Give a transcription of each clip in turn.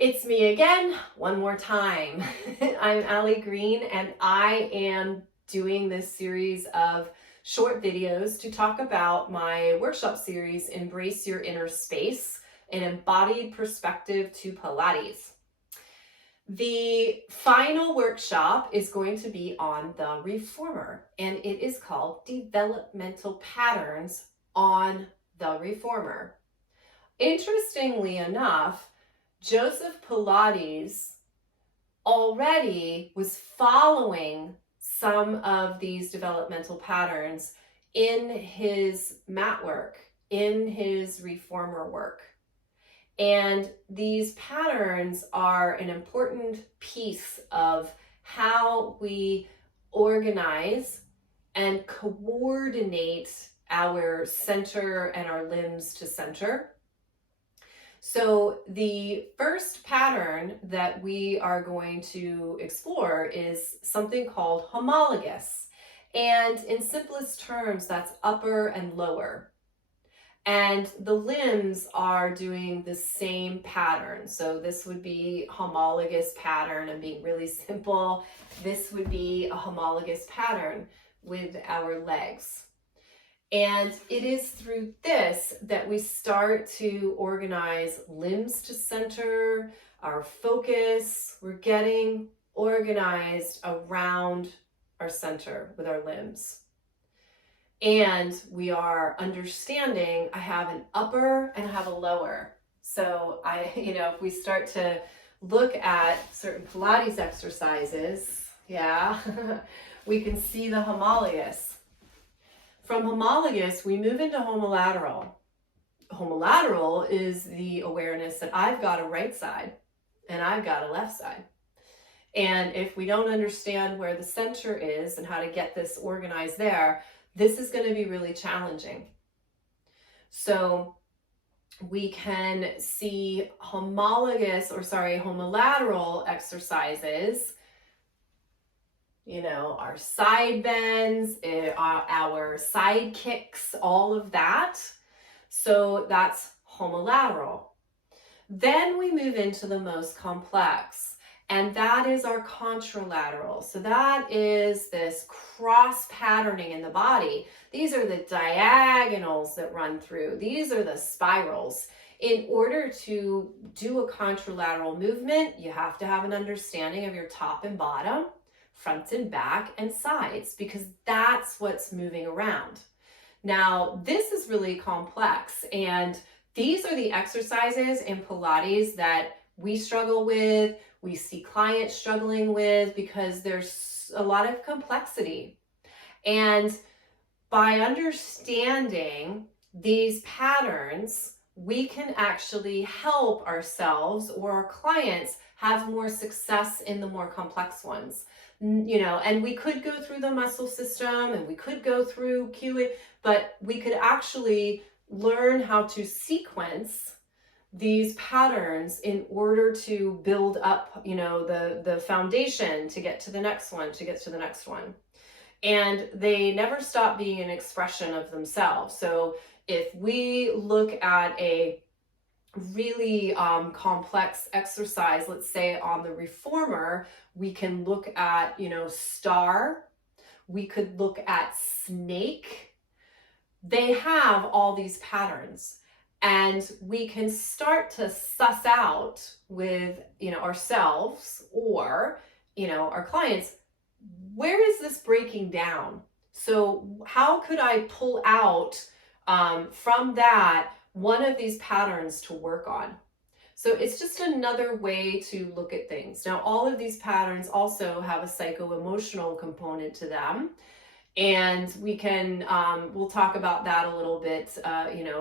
It's me again, one more time. I'm Allie Green, and I am doing this series of short videos to talk about my workshop series, Embrace Your Inner Space, an embodied perspective to Pilates. The final workshop is going to be on the reformer, and it is called Developmental Patterns on the Reformer. Interestingly enough, Joseph Pilates already was following some of these developmental patterns in his mat work, in his reformer work. And these patterns are an important piece of how we organize and coordinate our center and our limbs to center. So the first pattern that we are going to explore is something called homologous. And in simplest terms, that's upper and lower. And the limbs are doing the same pattern. So this would be homologous pattern, and being really simple, this would be a homologous pattern with our legs. And it is through this that we start to organize limbs to center, our focus. We're getting organized around our center with our limbs. And we are understanding I have an upper and I have a lower. So if we start to look at certain Pilates exercises, we can see the homologous. From homologous, we move into homolateral. Homolateral is the awareness that I've got a right side and I've got a left side. And if we don't understand where the center is and how to get this organized there, this is going to be really challenging. So we can see homolateral exercises, our side bends, our side kicks, all of that. So that's homolateral. Then we move into the most complex, and that is our contralateral. So that is this cross patterning in the body. These are the diagonals that run through. These are the spirals. In order to do a contralateral movement, you have to have an understanding of your top and bottom, front and back, and sides, because that's what's moving around. Now, this is really complex, and these are the exercises in Pilates that we struggle with, we see clients struggling with, because there's a lot of complexity. And by understanding these patterns, we can actually help ourselves or our clients have more success in the more complex ones. And we could go through the muscle system and we could go through cueing, but we could actually learn how to sequence these patterns in order to build up, the foundation to get to the next one, And they never stop being an expression of themselves. So if we look at a really complex exercise, let's say on the reformer, we can look at, star, we could look at snake. They have all these patterns, and we can start to suss out with, ourselves or, our clients, where is this breaking down? So how could I pull out from that one of these patterns to work on? So it's just another way to look at things. Now, all of these patterns also have a psycho-emotional component to them. And we can, we'll talk about that a little bit,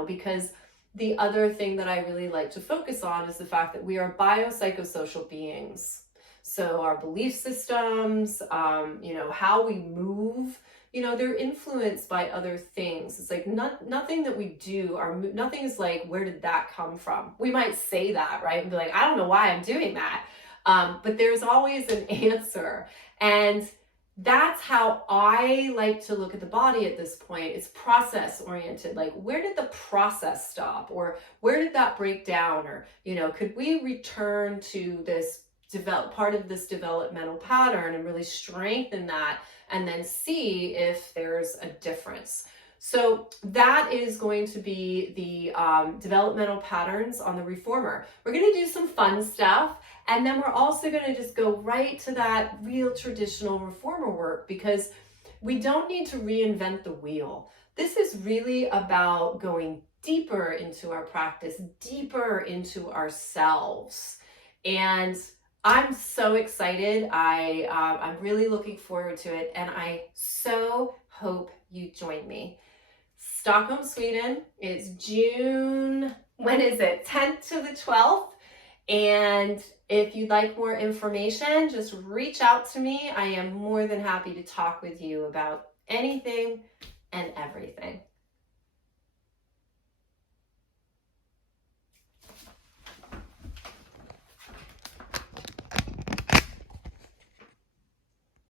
because the other thing that I really like to focus on is the fact that we are biopsychosocial beings. So our belief systems, how we move, they're influenced by other things. It's like nothing that we do, nothing is like, where did that come from? We might say that, right? And be like, I don't know why I'm doing that. But there's always an answer. And That's how I like to look at the body at this point. It's process oriented. Like, where did the process stop? Or where did that break down? Or, could we return to this part of this developmental pattern and really strengthen that and then see if there's a difference? So that is going to be the developmental patterns on the reformer. We're going to do some fun stuff, and then we're also going to just go right to that real traditional reformer work, because we don't need to reinvent the wheel. This is really about going deeper into our practice, deeper into ourselves. And I'm so excited. I'm really looking forward to it, and I so hope you join me. Stockholm, Sweden. It's June, when is it? 10th to the 12th. And if you'd like more information, just reach out to me. I am more than happy to talk with you about anything and everything.